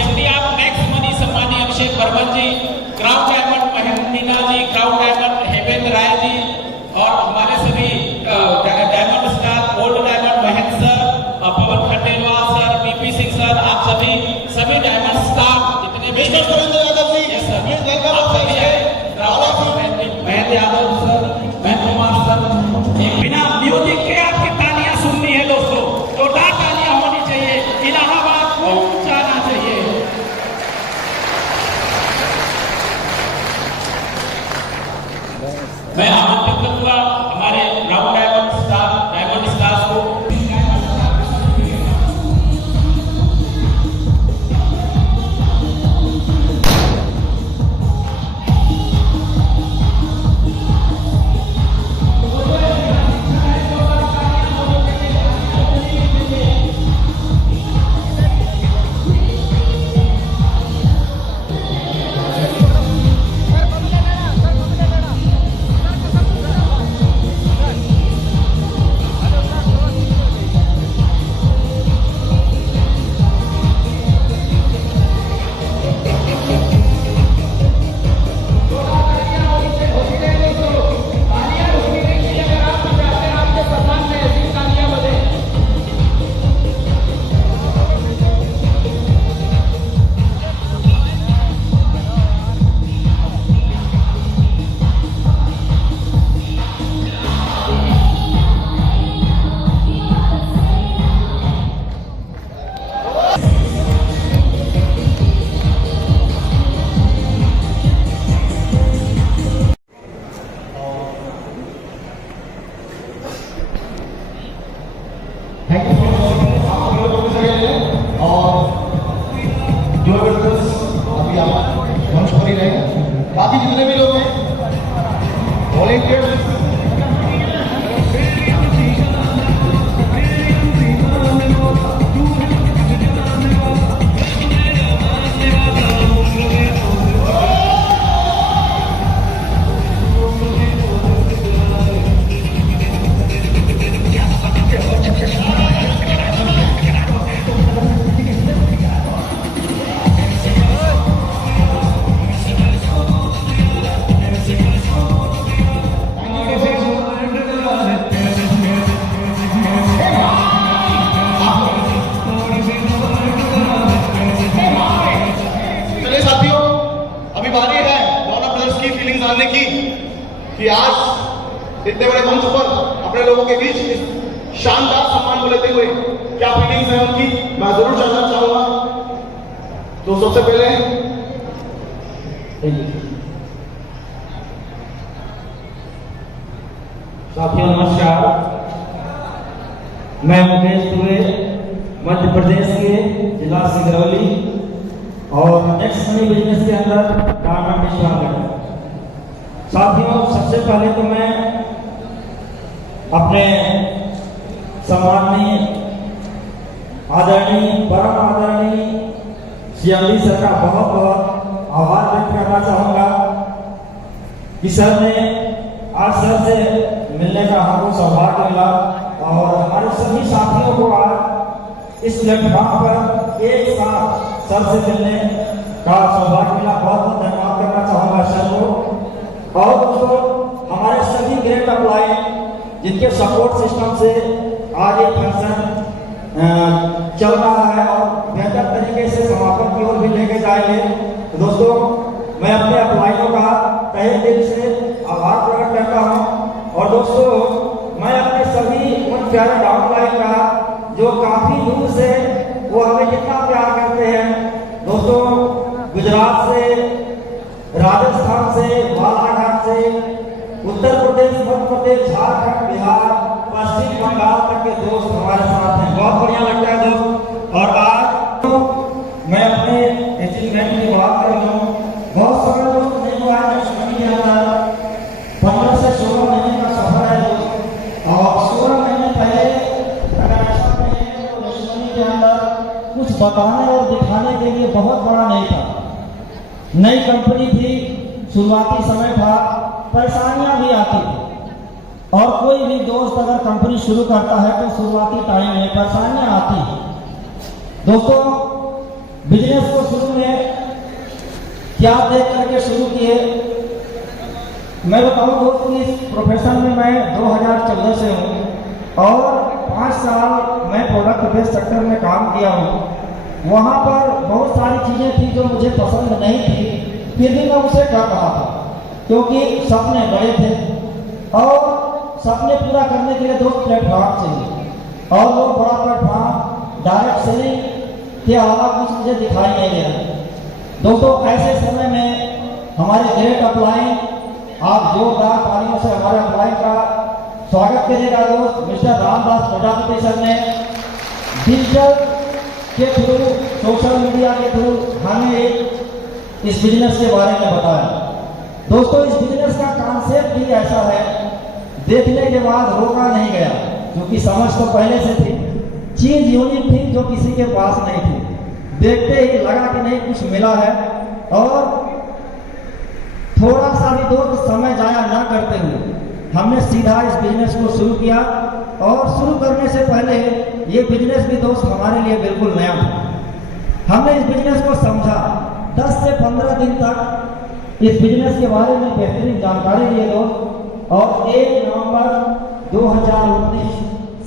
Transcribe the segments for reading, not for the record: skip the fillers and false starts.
CMD of next money सम्मानीय Abhishek Barman ji, crown diamond Mahendra Meena ji, crown diamond Hemendra Rai ji और हमारे सभी diamond star gold diamond Mahendra sir, Pawan Khandelwal sir, PP Singh sir, आप सभी डायमंड स्टार जितने भी यस सर आप सभी आए, महेंद्र यादव सर, महेंद्र कुमार सर। बिना म्यूजिक के आपकी तालियां सुननी है दोस्तों, तो तालियां होनी चाहिए, इलाहाबाद को जाना चाहिए। मैं आमंत्रित करूंगा हमारे राउंड डायमंड स्टार्स को। बाकी जितने भी लोग हैं वॉलेंटियर्स कि आज इतने बड़े मंच पर अपने लोगों के बीच इस शानदार सम्मान को लेते हुए क्या फीलिंग्स है उनकी मैं जरूर जानना चाहूंगा। तो सबसे पहले साथियों नमस्कार, मैं मुकेश दुबे मध्य प्रदेश के जिला सिंगरौली और नेक्स्ट मनी बिजनेस के अंदर डायमंड स्टार। साथियों सबसे पहले तो मैं अपने सम्माननीय आदरणीय परम आदरणीय सीएमडी सर का बहुत बहुत आभार व्यक्त करना चाहूँगा कि सर ने आज सर से मिलने का हमको सौभाग्य मिला और हमारे सभी साथियों को आज इस प्लेटफॉर्म पर एक साथ सर से मिलने का सौभाग्य मिला। बहुत बहुत धन्यवाद करना चाहूँगा सर को। और दोस्तों हमारे सभी ग्रेट अप्लाई जिनके सपोर्ट सिस्टम से आज ये फंक्शन चल रहा है और बेहतर तरीके से समापन की ओर भी लेके जाएंगे। तो दोस्तों मैं अपने अप्लाइयों का तहे दिल से आभार प्रकट करता हूँ। और दोस्तों मैं अपने सभी उन प्यारे डाउनलाइन का जो काफी दूर से वो हमें कितना प्यार करते हैं। दोस्तों गुजरात से, राजस्थान से, बालाघाट से, उत्तर प्रदेश, मध्य प्रदेश, झारखंड, बिहार, पश्चिम बंगाल तक के दोस्त हमारे साथ हैं। बहुत बढ़िया लगता है दोस्त। और आज तो मैं अपने अचीवमेंट की बात कर रहा हूँ। बहुत सारे दोस्त नहीं हुआ है, 15 से 16 महीने का सफर है दोस्त। और 16 महीने पहले अगर ऐसा कहें तो दुश्मनी के अंदर कुछ बताने और दिखाने के लिए बहुत बड़ा नहीं था। नई कंपनी थी, शुरुआती समय था, परेशानियां भी आती थी। और कोई भी दोस्त अगर कंपनी शुरू करता है तो शुरुआती टाइम में परेशानियां आती हैं। दोस्तों बिजनेस को शुरू में क्या देख करके शुरू किए। मैं बताऊं दोस्त कि इस प्रोफेशन में मैं 2014 से हूं और 5 साल मैं प्रोडक्ट बेस्ड सेक्टर में काम किया हूं। वहां पर बहुत सारी चीज़ें थी जो मुझे पसंद नहीं थी, फिर भी मैं उसे कर रहा था क्योंकि सपने बड़े थे और सपने पूरा करने के लिए 2 प्लेटफॉर्म चाहिए और वो बड़ा प्लेटफॉर्म डायरेक्ट सेलिंग के अलावा कुछ मुझे दिखाई नहीं दे रहा। दोस्तों ऐसे समय में हमारे ग्रेट अपलाइन, आप जोरदार तालियों से हमारे अपलाइन का स्वागत करिएगा दोस्त। मिस्टर रामदास प्रजापति सर ने डिजिटल के थ्रू, सोशल मीडिया के थ्रू हमें इस बिजनेस के बारे में बताया। दोस्तों इस बिजनेस का कॉन्सेप्ट ही ऐसा है, देखने के बाद रोका नहीं गया क्योंकि समझ तो पहले से थी, चीज यूनिक थी जो किसी के पास नहीं थी। देखते ही लगा कि नहीं कुछ मिला है और थोड़ा सा भी दोस्त समय जाया ना करते हुए हमने सीधा इस बिजनेस को शुरू किया। और शुरू करने से पहले ये बिजनेस भी दोस्त हमारे लिए बिल्कुल नया था। हमने इस बिजनेस को समझा, 10 से 15 दिन तक इस बिजनेस के बारे में बेहतरीन जानकारी लिए दोस्त और 1 नवंबर 2019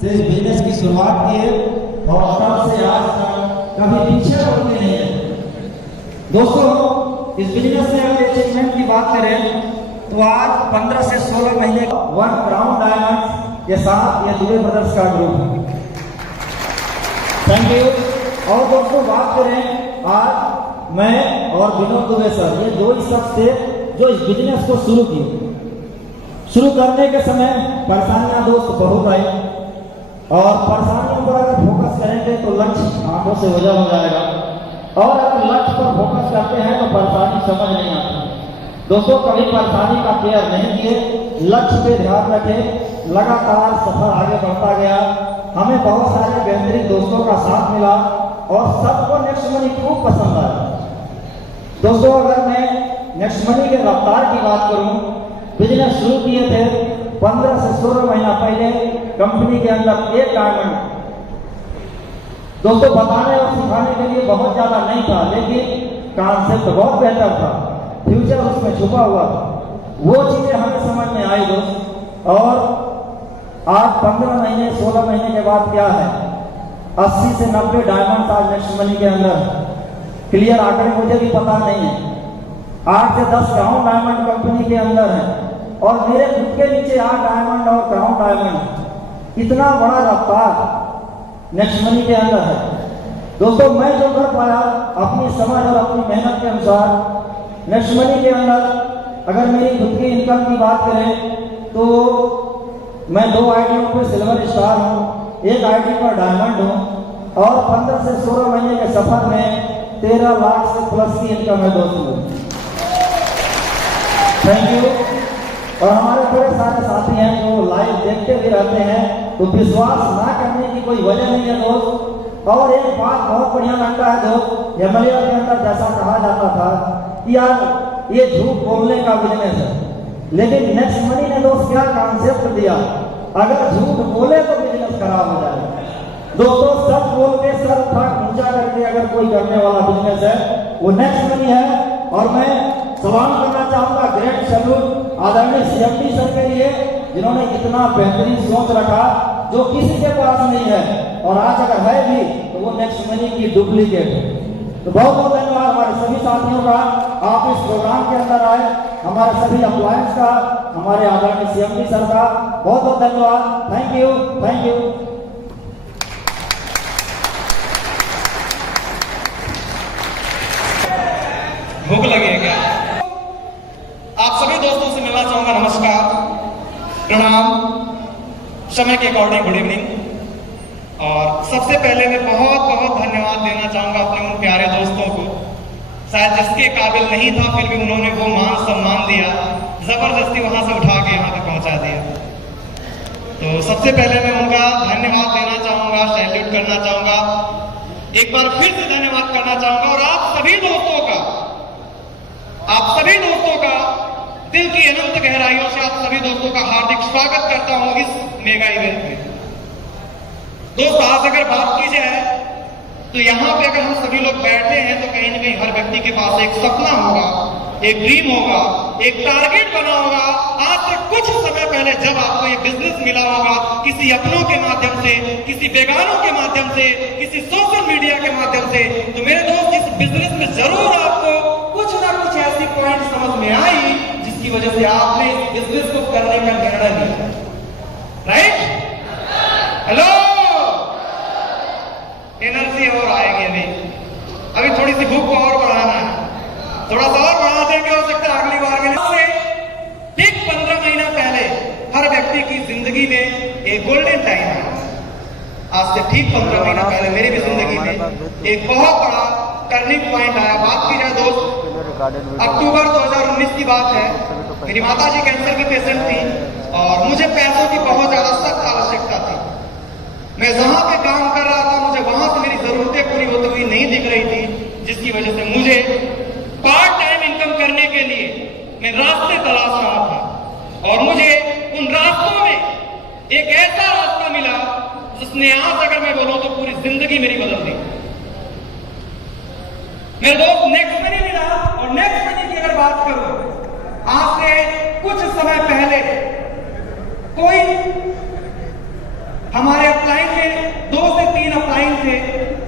से इस बिजनेस की शुरुआत किए और तब से आज तक कभी पीछे मुड़ते नहीं है। दोस्तों इस बिजनेस में अगर अचीवमेंट की बात करें तो आज 15 से 16 महीने 1 क्राउन डायमंड के साथ ये दुबे ब्रदर्स का ग्रुप है। Thank you. और दोस्तों बात करें आज मैं और विनोद दुबे सर, ये 2 ही शख्स थे जो इस बिजनेस को शुरू किए। शुरू करने के समय परेशानियां दोस्त बहुत आई और परेशानियों पर अगर फोकस करेंगे तो लक्ष्य आंखों से ओझल हो जाएगा और अगर लक्ष्य पर फोकस करते हैं तो परेशानी समझ नहीं आती। दोस्तों कभी परेशानी का केयर नहीं किए, लक्ष्य पे ध्यान रखे, लगातार सफर आगे बढ़ता गया। हमें बहुत सारे बेहतरीन दोस्तों का साथ मिला और सबको नेक्स्ट मनी खूब पसंद आया। दोस्तों अगर मैं नेक्स्ट मनी के रफ्तार की बात करूं, बिजनेस शुरू किए थे 15 से 16 महीना पहले कंपनी के अंदर 1 डायमंड दोस्तों बताने और सिखाने के लिए बहुत ज्यादा नहीं था, लेकिन कॉन्सेप्ट बहुत बेहतर था, फ्यूचर उसमें छुपा हुआ था। वो चीजें हमें समझ में आई दोस्त। और आज 15 महीने 16 महीने के बाद क्या है, 80 से 90 डायमंड आज नेक्स्ट मनी के अंदर क्लियर आंकड़े मुझे भी पता नहीं है। 8 से 10 क्राउन डायमंड कंपनी के अंदर है और मेरे खुद के नीचे 8 डायमंड और क्राउन डायमंड। इतना बड़ा रफ्तार नेक्स्ट मनी के अंदर है। दोस्तों मैं जो कर पाया अपनी समझ और अपनी मेहनत के अनुसार नेक्स्ट मनी के अंदर, अगर मेरी खुद की इनकम की बात करें तो मैं 2 आईडियों पे सिल्वर स्टार हूँ, 1 आईडी पर डायमंड हूँ और 15 से 16 महीने के सफर में 13 लाख से प्लस की इनकम है दोस्तों। Thank you. और हमारे बड़े सारे साथी हैं जो लाइव देखते भी रहते हैं, तो विश्वास ना करने की कोई वजह नहीं है दोस्त। और एक बात बहुत बढ़िया लगता है दोस्त, हिमालय के अंदर जैसा कहा जाता था कि यार ये झूठ बोलने का बिजनेस है, लेकिन नेक्स्ट मनी ने दोस्त क्या कॉन्सेप्ट दिया, अगर झूठ बोले तो बिजनेस खराब हो जाएगा। दोस्तों सच बोल के सर ऊंचा करके अगर कोई करने वाला बिजनेस है वो नेक्स्ट मनी है। और मैं सलाम करना चाहूंगा, ग्रेट सैल्यूट आदरणीय सीएमडी सर के लिए, जिन्होंने इतना बेहतरीन सोच रखा जो किसी के पास नहीं है और आज अगर है भी तो वो नेक्स्ट मनी की डुप्लीकेट है। तो बहुत बहुत धन्यवाद हमारे सभी साथियों का, आप इस प्रोग्राम के अंदर आए, हमारे सभी अप्लायंस का, हमारे आदरणीय सीएमडी सर का बहुत बहुत धन्यवाद। Thank you, thank you. भूख लगी है क्या? आप सभी दोस्तों से मिलना चाहूंगा। नमस्कार, प्रणाम, समय के अकॉर्डिंग गुड इवनिंग। और सबसे पहले मैं बहुत बहुत धन्यवाद देना चाहूंगा अपने उन प्यारे दोस्तों को, शायद जिसके काबिल नहीं था फिर भी उन्होंने वो मान सम्मान दिया, जबरदस्ती वहां से उठा के यहाँ तक पहुंचा दिया। तो सबसे पहले मैं उनका धन्यवाद देना चाहूंगा, सैल्यूट करना चाहूंगा, एक बार फिर से धन्यवाद करना चाहूंगा। और आप सभी दोस्तों का दिल की अनंत गहराइयों से आप सभी दोस्तों का हार्दिक स्वागत करता हूं इस मेगा इवेंट में। दोस्तों आज अगर बात की जाए तो यहाँ पे अगर हम सभी लोग बैठे हैं तो कहीं ना कहीं हर व्यक्ति के पास एक सपना होगा, एक ड्रीम होगा, एक टारगेट बना होगा। आज से कुछ समय पहले जब आपको ये बिजनेस मिला होगा, किसी अपनों के माध्यम से, किसी बेगानों के माध्यम से, किसी सोशल मीडिया के माध्यम से, तो मेरे दोस्त इस बिजनेस में जरूर आपको कुछ ना कुछ ऐसी पॉइंट समझ में आई जिसकी वजह से आपने इस बिजनेस को करने का निर्णय लिया। राइट? हेलो, एनर्जी और आएगी अभी थोड़ी सी भूख को और बढ़ाना है, थोड़ा सा और बढ़ा देंगे, हो सकता है अगली बार के लिए। ठीक 15 महीना पहले हर व्यक्ति की जिंदगी में एक गोल्डन टाइम है। आज से ठीक 15 महीना पहले मेरी भी जिंदगी में एक बहुत बड़ा टर्निंग पॉइंट आया। बात की जाए दोस्त, अक्टूबर 2019 की बात है। मेरी माता जी कैंसर की पेशेंट थी और मुझे पैसों की बहुत ज्यादा सख्त आवश्यकता थी। मैं जहां पे काम कर रहा था मुझे वहां से मेरी जरूरतें पूरी होती हुई नहीं दिख रही थी, जिसकी वजह से मुझे पार्ट टाइम इनकम करने के लिए मैं रास्ते तलाश रहा था। और मुझे उन रास्तों में एक ऐसा रास्ता मिला जिसने आज अगर मैं बोलूं तो पूरी जिंदगी मेरी बदल दी। मेरे दोस्त नेक्स्ट मनी मिला। और नेक्स्ट मनी की अगर बात करूं, आज से कुछ समय पहले कोई हमारे अपलाइन में 2 से 3 अपलाइन थे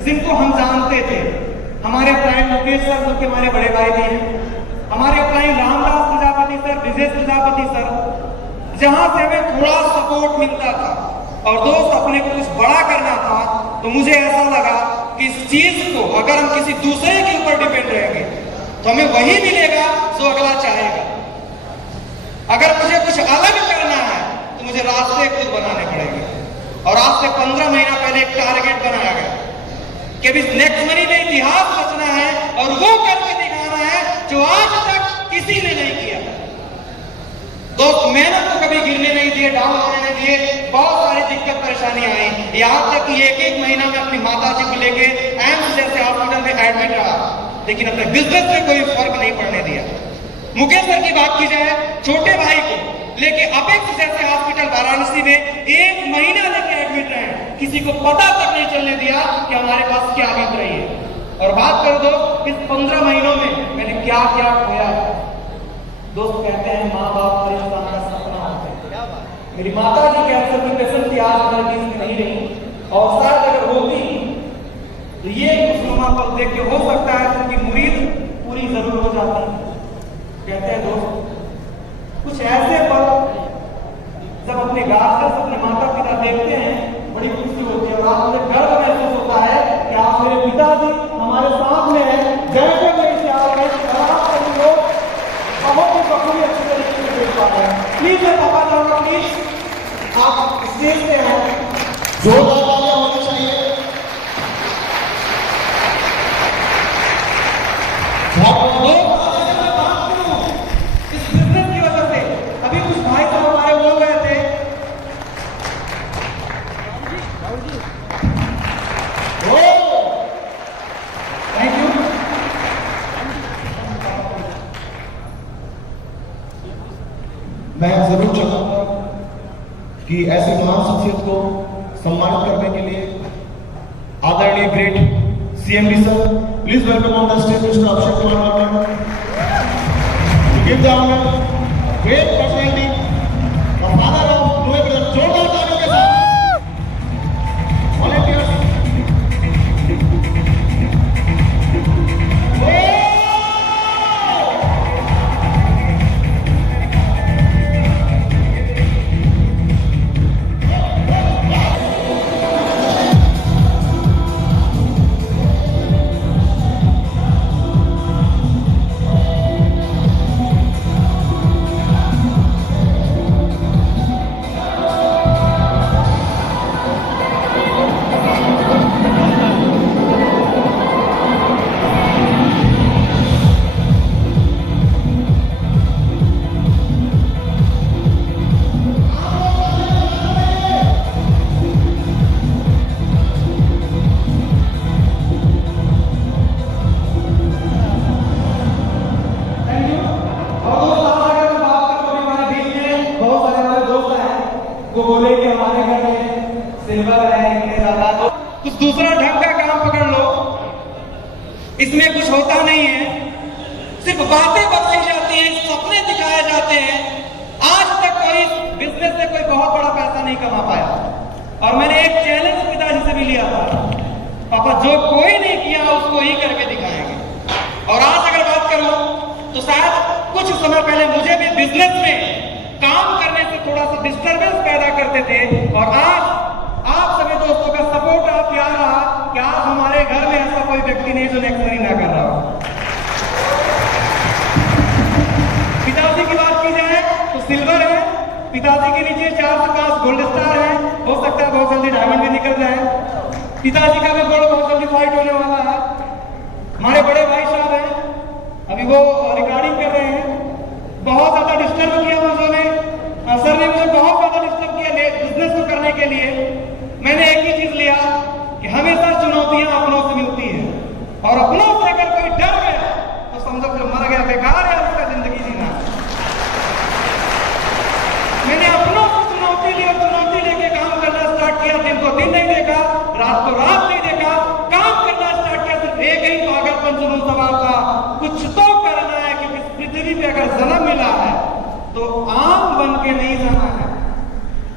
जिनको हम जानते थे। हमारे अपलाइन मुकेश सर जो कि हमारे बड़े भाई भी हैं, हमारे अपलाइन रामदास प्रजापति सर, विजय प्रजापति सर, जहां से हमें थोड़ा सपोर्ट मिलता था। और दोस्त अपने को कुछ बड़ा करना था तो मुझे ऐसा लगा कि इस चीज को अगर हम किसी दूसरे के ऊपर डिपेंड रहेंगे तो हमें वही मिलेगा जो अगला चाहेगा। अगर मुझे कुछ अलग करना है तो मुझे रास्ते खुद बनाने पड़ेंगे। और आज से 15 महीना पहले एक टारगेट बनाया गया कि अभी नेक्स्ट मनी में इतिहास रचना है और वो करके दिखाना है जो आज तक किसी ने नहीं किया। दोस्त मेहनत को कभी गिरने नहीं दिए, डाउन होने नहीं दिए। बहुत सारी दिक्कत परेशानी आई, यहाँ तक कि एक महीना में अपनी माता जी को लेके एम्स जैसे हॉस्पिटल में एडमिट रहा, लेकिन अपने बिजनेस में कोई फर्क नहीं पड़ने दिया। मुकेश सर की बात की जाए, छोटे भाई को लेके अपेक्स जैसे हॉस्पिटल वाराणसी में 1 महीना लेके एडमिट रहे, किसी को पता तक नहीं चलने दिया कि हमारे पास क्या बीत रही है। और बात कर दो इस 15 महीनों में मैंने क्या क्या खोया। दोस्त कहते हैं माँ बाप का रिश्ता का सपना होता है। मेरी माता जी कैंसर की पेशेंट थी, आज हमारे बीच में नहीं रही, और शायद अगर होती तो ये खुशनुमा पल देख के हो सकता है उनकी मुरीद पूरी जरूर हो जाती। कहते हैं दोस्त कुछ ऐसे पल जब अपने गार्जियन अपने माता पिता देखते हैं बड़ी खुशी होती है। और आज मुझे गर्व महसूस होता है कि आज मेरे पिताजी हमारे सामने है, जैसे मेरे से आप लोग बहुत ही बखूबी अच्छी तरीके से देख पा रहे हैं। प्लीज मैं पापा चाहूंगा, प्लीज आप स्टेज पे आए, जोरदार तालियां होनी चाहिए। इस बिजनेस की वजह से अभी कुछ भाई साहब हमारे बोल रहे थे, थैंक यू। मैं जरूर चाहूंगा कि ऐसी महान शख्सियत को सम्मानित करने के लिए आदरणीय great CMD sir, please welcome on the stage mister Abhishek Kumar Verma to give the great personality the father of noah brother. जोरदार तालियों के साथ वॉलंटियर्स। इसमें कुछ होता नहीं है, सिर्फ बातें बताई जाती हैं, सपने दिखाए जाते हैं। आज तक कोई बिजनेस से कोई बहुत बड़ा पैसा नहीं कमा पाया। और मैंने एक चैलेंज पिताजी से भी लिया था, पापा जो कोई नहीं किया उसको ही करके दिखाएंगे। और आज अगर बात करूं तो शायद कुछ समय पहले मुझे भी बिजनेस में काम करने से थोड़ा सा डिस्टर्बेंस पैदा करते थे, और आज आप सभी दोस्तों का सपोर्ट आप प्यार रहा कि आज हमारे घर में ऐसा कोई व्यक्ति नहीं जो नेक्स्ट मनी ना कर रहा हो। पिताजी की बात की जाए तो सिल्वर है, पिताजी के नीचे 4 से 5 गोल्ड स्टार है, हो सकता है बहुत जल्दी डायमंड भी निकल जाए। पिताजी का भी गोल्ड बहुत जल्दी फाइट होने वाला है। हमारे बड़े भाई साहब हैं, अभी वो रिकॉर्डिंग कर रहे हैं। बहुत ज्यादा डिस्टर्ब किया उन्होंने, सर ने मुझे बहुत ज्यादा डिस्टर्ब किया बिजनेस को करने के लिए। मैंने एक ही चीज लिया कि हमेशा चुनौतियां अपनों से मिलती है, और अपनों से अगर कोई डर गया तो समझो फिर मर गया, बेकार है उसका जिंदगी जीना। मैंने अपनों से चुनौती ली और चुनौती लेके काम करना स्टार्ट किया। दिन को दिन नहीं देखा, रात को रात नहीं देखा, काम करना स्टार्ट किया। सिर्फ एक ही पागलपन जुनून सवाल था, कुछ तो करना है, क्योंकि इस पृथ्वी पे अगर जन्म मिला है तो आम बन के नहीं जाना है,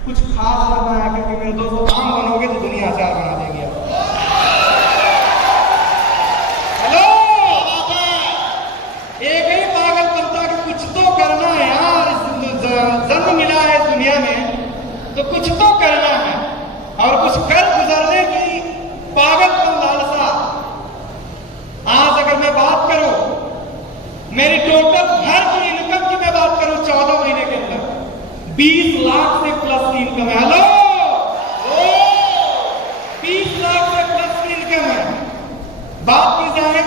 कुछ खास करना है। क्योंकि मेरे दोस्तों आम बनोगे तो दुनिया अचार बना देगी। हेलो, एक ही पागलपन था कि कुछ तो करना है यार, जन्म मिला है दुनिया में तो कुछ तो करना है, और कुछ कर गुजरने की पागलपन लालसा। आज अगर मैं बात करूं, मेरी टोटल घर की इनकम की मैं बात करूं 14 महीने के अंदर 20 लाख से प्लस की इनकम है। हेलो, 20 लाख से प्लस की इनकम है। बात की जाए,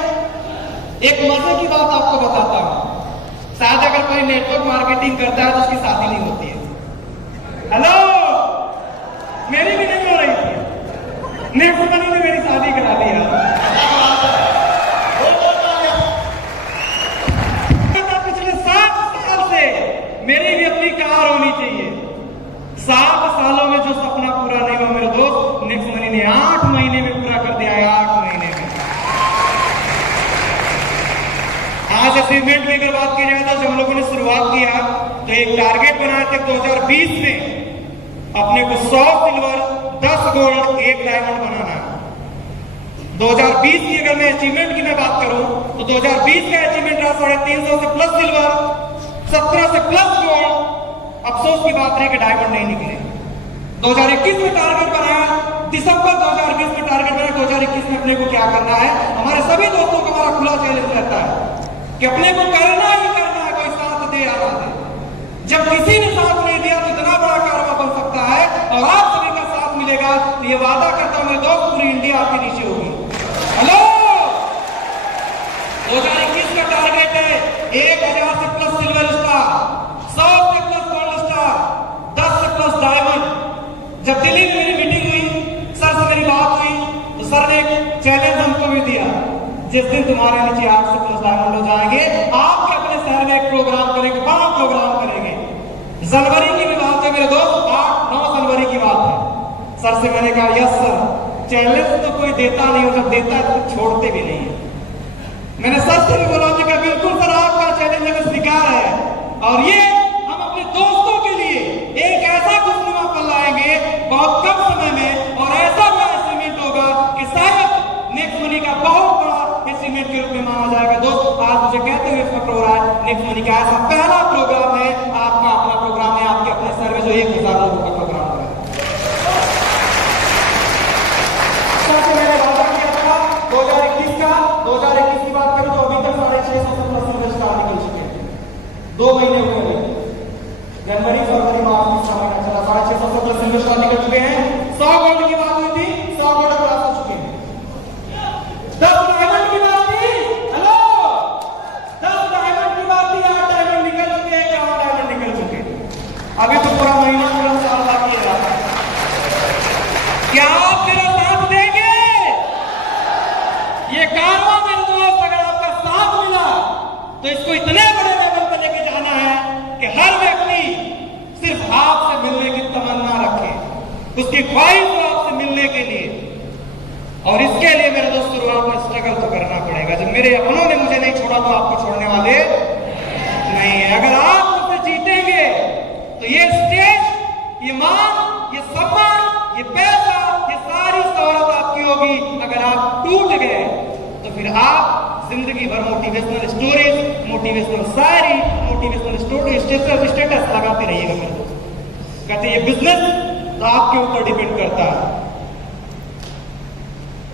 एक मजे की बात आपको बताता हूं। शायद अगर कोई नेटवर्क मार्केटिंग करता है तो उसकी शादी नहीं होती है। हेलो, मेरी भी नहीं हो रही थी, नेक्स्ट मनी ने मेरी शादी करा दिया। पिछले 7 साल से मेरी भी अपनी कार होनी चाहिए। 7 सालों में जो सपना पूरा नहीं हुआ मेरे दोस्त, नेक्स्ट मनी ने 8 महीने में पूरा कर दिया है। 8 महीने में। आज अचीवमेंट की अगर बात की जाए तो जब हम लोगों ने शुरुआत किया तो एक टारगेट बनाए थे 2020 में अपने को 100 सिल्वर, 10 गोल्ड, 1 डायमंड बनाना है। 2020 की अगर मैं अचीवमेंट की मैं बात करूं तो 2020 का अचीवमेंट रहा 350 से प्लस सिल्वर, 17 से प्लस गोल्ड। अफसोस की बात है कि डायमंड नहीं निकले। 2021 में टारगेट बनाया, दिसंबर 2020 में टारगेट बनाया। 2021 में अपने को क्या करना है, हमारे सभी दोस्तों को हमारा खुला चैलेंज रहता है कि अपने को करना ही करना है, कोई साथ दे या ना दे। जब किसी ने साथ नहीं दिया तो इतना बड़ा कारोबार बन सकता है, और आप सभी का साथ मिलेगा तो ये वादा करता हूं मेरे दोस्त, पूरी इंडिया आपके नीचे होगी। हेलो, 2021 का टारगेट है 1000 से प्लस सिल्वर स्टार, 100 से प्लस गोल्ड स्टार, 10 से प्लस डायमंड। जब दिल्ली में मेरी मीटिंग हुई, सर से मेरी बात हुई तो सर ने एक चैलेंज हमको भी दिया, जिस दिन तुम्हारे नीचे 8 से प्लस डायमंड हो जाएंगे, आपके अपने शहर में एक प्रोग्राम करेंगे, बड़ा प्रोग्राम करेंगे। जनवरी की भी बात है मेरे दोस्त, 8-9 जनवरी की बात है। सर से मैंने कहा यस सर, चैलेंज तो कोई देता नहीं, और जब देता है तो छोड़ते भी नहीं है। मैंने सर से भी बोला, कि बिल्कुल सर आपका चैलेंज हमें स्वीकार है, और ये हम अपने दोस्तों के लिए एक ऐसा खुशनुमा पल लाएंगे बहुत कम समय में, और ऐसा बड़ा अचीवमेंट होगा कि शायद नेक्स्ट मनी का बहुत बड़ा अचीवमेंट के रूप में माना जाएगा। दोस्त, आज मुझे कहते हुए फक्र हो रहा है, नेक्स्ट मनी का ऐसा पहला प्रोग्राम है, आपका अपना प्रोग्राम है, आपके अपने शहर में जो 1000 लोगों का प्रोग्राम है। सबसे मैंने वादा किया था 2021 का, 2021 की बात करूं तो अभी तक 650 से प्लस सिल्वर स्टार निकल चुके हैं। 2 महीने हुए, जनवरी, फरवरी, मार्च का महीना चला, 650 से प्लस सिल्वर स्टार निकल चुके हैं। 100 गोल्ड की बात हुई थी, 100 गोल्ड क्रॉस हो चुके हैं। 10 डायमंड की बात थी, हेलो, 10 डायमंड की बात थी, 8 डायमंड निकल चुके हैं, 4 डायमंड निकल चुके हैं। अभी तो पूरा महीना, पूरा साल बाकी है। क्या आप मेरा साथ देंगे? ये कारवां मेरे दोस्त, अगर आपका साथ मिला तो इसको इतने बड़े लेवल पर लेके जाना है कि हर व्यक्ति सिर्फ आपसे मिलने की तमन्ना रखे, उसकी ख्वाहिश हो आपसे मिलने के लिए। और इसके लिए मेरे दोस्त शुरुआत में स्ट्रगल तो करना पड़ेगा। जब मेरे अपनों ने मुझे नहीं छोड़ा तो आपको छोड़ने वाले नहीं है। अगर आप मुझसे जीतेंगे तो ये स्टेज, ये मान, ये सम्मान, ये पैसा, ये सारी शौहरत आपकी होगी। अगर आप टूट गए तो फिर आप जिंदगी भर मोटिवेशनल स्टोरीज, मोटिवेशनल शायरी, मोटिवेशनल स्टेटस लगाते रहिएगा मेरे दोस्त। कहते ये बिजनेस तो आपके ऊपर डिपेंड करता है,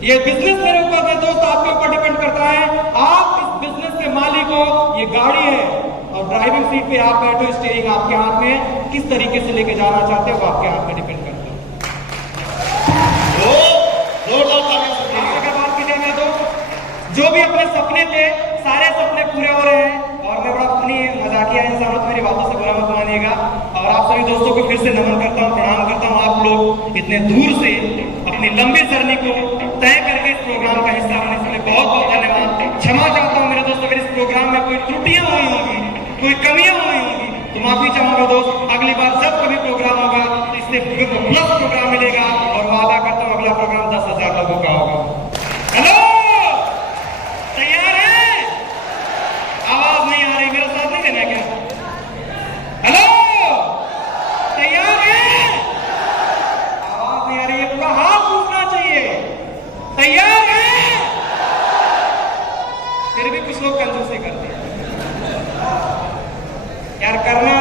ये बिजनेस मेरे ऊपर मेरे दोस्त आपके ऊपर डिपेंड करता है। आप इस बिजनेस के मालिक हो, ये गाड़ी है और ड्राइविंग सीट पे आप बैठो, स्टीयरिंग आपके हाथ में, किस तरीके से लेके जाना चाहते हो वो आपके हाथ में डिपेंड करता है। आगे बात कीजिए मेरे दोस्त, जो भी अपने सपने थे सारे सपने पूरे हो रहे हैं। और मैं बड़ा अपनी मजाकिया इंसान हूं, मेरी बातों से बुरा मत मानिएगा। और आप सभी दोस्तों को फिर से नमन करता हूं, प्रणाम करता हूं। आप लोग इतने दूर से अपनी लंबी जर्नी को तय करके इस प्रोग्राम का हिस्सा होने के लिए बहुत बहुत धन्यवाद। क्षमा चाहता हूं मेरे दोस्त, अगर इस प्रोग्राम में कोई त्रुटियां हुई होंगी, कोई कमियां हुई होंगी तो माफी चाहूंगा दोस्त। अगली बार जब कभी प्रोग्राम होगा तो इससे प्लस प्रोग्राम मिलेगा और वादा करता हूं अगला प्रोग्राम 10,000 लोगों का होगा। हेलो, तैयार है? आवाज नहीं आ रही, मेरा साथ नहीं देना क्या? हेलो, तैयार है? आवाज नहीं आ रही है, पूरा हाथ उठना चाहिए। तैयार है? फिर भी कुछ लोग कंजूसी करते हैं यार, करना